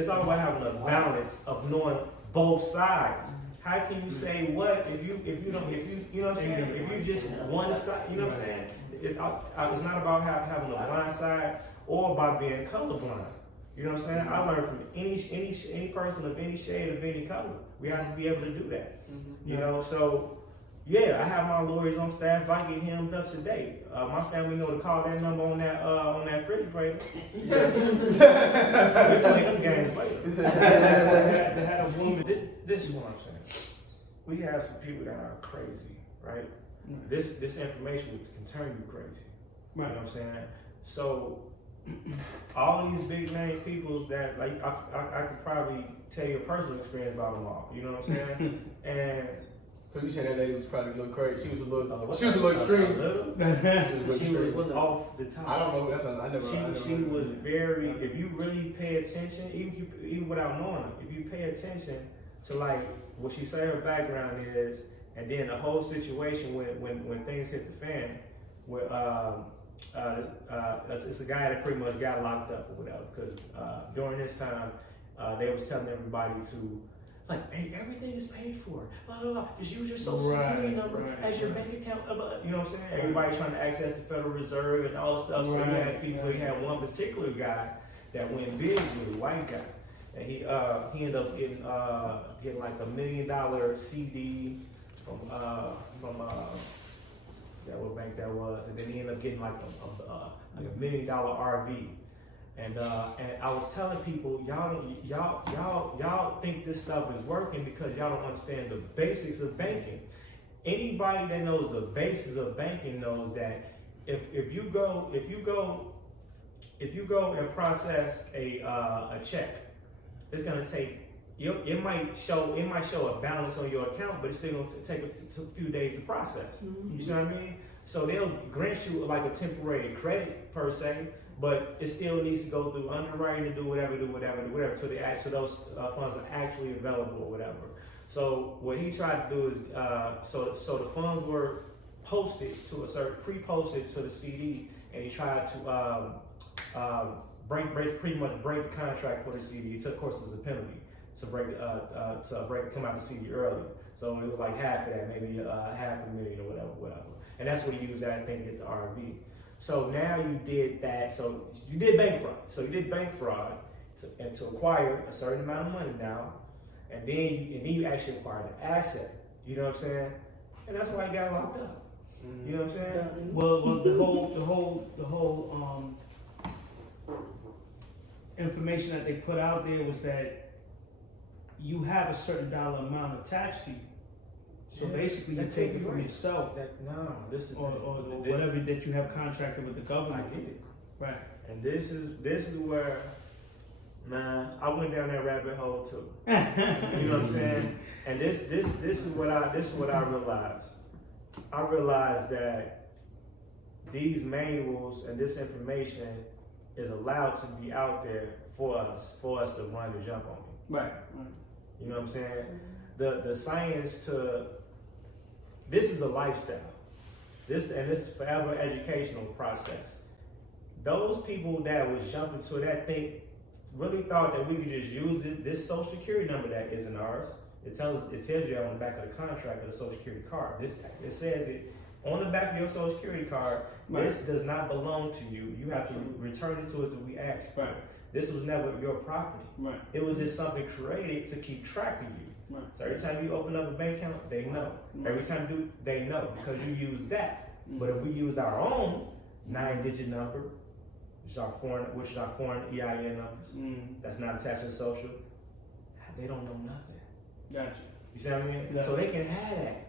it's all about having a balance of knowing both sides. How can you say what if you don't you know what I'm saying? If you just one side, you know what I'm saying? It's not about having a blind side or by being colorblind. You know what I'm saying? I learned from any person of any shade of any color. We have to be able to do that. You know, so yeah, I have my lawyers on staff. I get hemmed up today. My family know to call that number on that refrigerator. We play them games later. They had a woman. This is what I'm saying. We have some people that are crazy, right? This information can turn you crazy. You know what I'm saying? So all these big name people that like I could probably tell you a personal experience about them all. You know what I'm saying? And so you saying that lady was probably a little crazy? She was a little extreme. She was off the top. I don't know. That's I never. She was very. If you really pay attention, even without knowing her, if you pay attention to like what she said her background is, and then the whole situation when things hit the fan, where it's a guy that pretty much got locked up or whatever, because during this time they was telling everybody to like, hey, everything is paid for. Blah, blah, blah. Just use your social security number as your bank account. You know what I'm saying? Everybody's trying to access the Federal Reserve and all this stuff. So you had people. You had one particular guy that went big with a white guy, and he ended up getting like $1 million CD from what bank that was, and then he ended up getting like a $1 million RV. And I was telling people, y'all think this stuff is working because y'all don't understand the basics of banking. Anybody that knows the basics of banking knows that if you go and process a check, it's gonna take it might show a balance on your account, but it's still gonna take a few days to process. You see what I mean? So they'll grant you like a temporary credit per se, but it still needs to go through underwriting to do whatever, so those funds are actually available or whatever. So what he tried to do is, so the funds were posted to pre-posted to the CD, and he tried to pretty much break the contract for the CD. It took, of course, as a penalty to come out the CD early. So it was like half of that, maybe $500,000 or whatever. And that's what he used that, I think, to get the RV. So now you did that. So you did bank fraud. So you did bank fraud to acquire a certain amount of money now, and then you actually acquired an asset. You know what I'm saying? And that's why you got locked up. You know what I'm saying? Well, the whole information that they put out there was that you have a certain dollar amount attached to you. So basically, you take it from yourself, or whatever that you have contracted with the government. I get it. Right. And this is where, man, I went down that rabbit hole too. You know what I'm saying? And this is what I realized. I realized that these manuals and this information is allowed to be out there for us to run and jump on it. Right. You know what I'm saying? The science this is a lifestyle. This forever educational process. Those people that was jumping to that really thought that we could just use this social security number that isn't ours. It tells you on the back of the contract of the social security card. It says it on the back of your social security card. Right. This does not belong to you. You have to return it to us if we ask for it. This was never your property. Right. It was just something created to keep track of you. Right. So every time you open up a bank account, they know. Right. Every time they know because you use that. But if we use our own 9-digit number, which is our foreign EIN numbers, that's not attached to the social, they don't know nothing. Gotcha. You see what I mean? Yeah. So they can have that.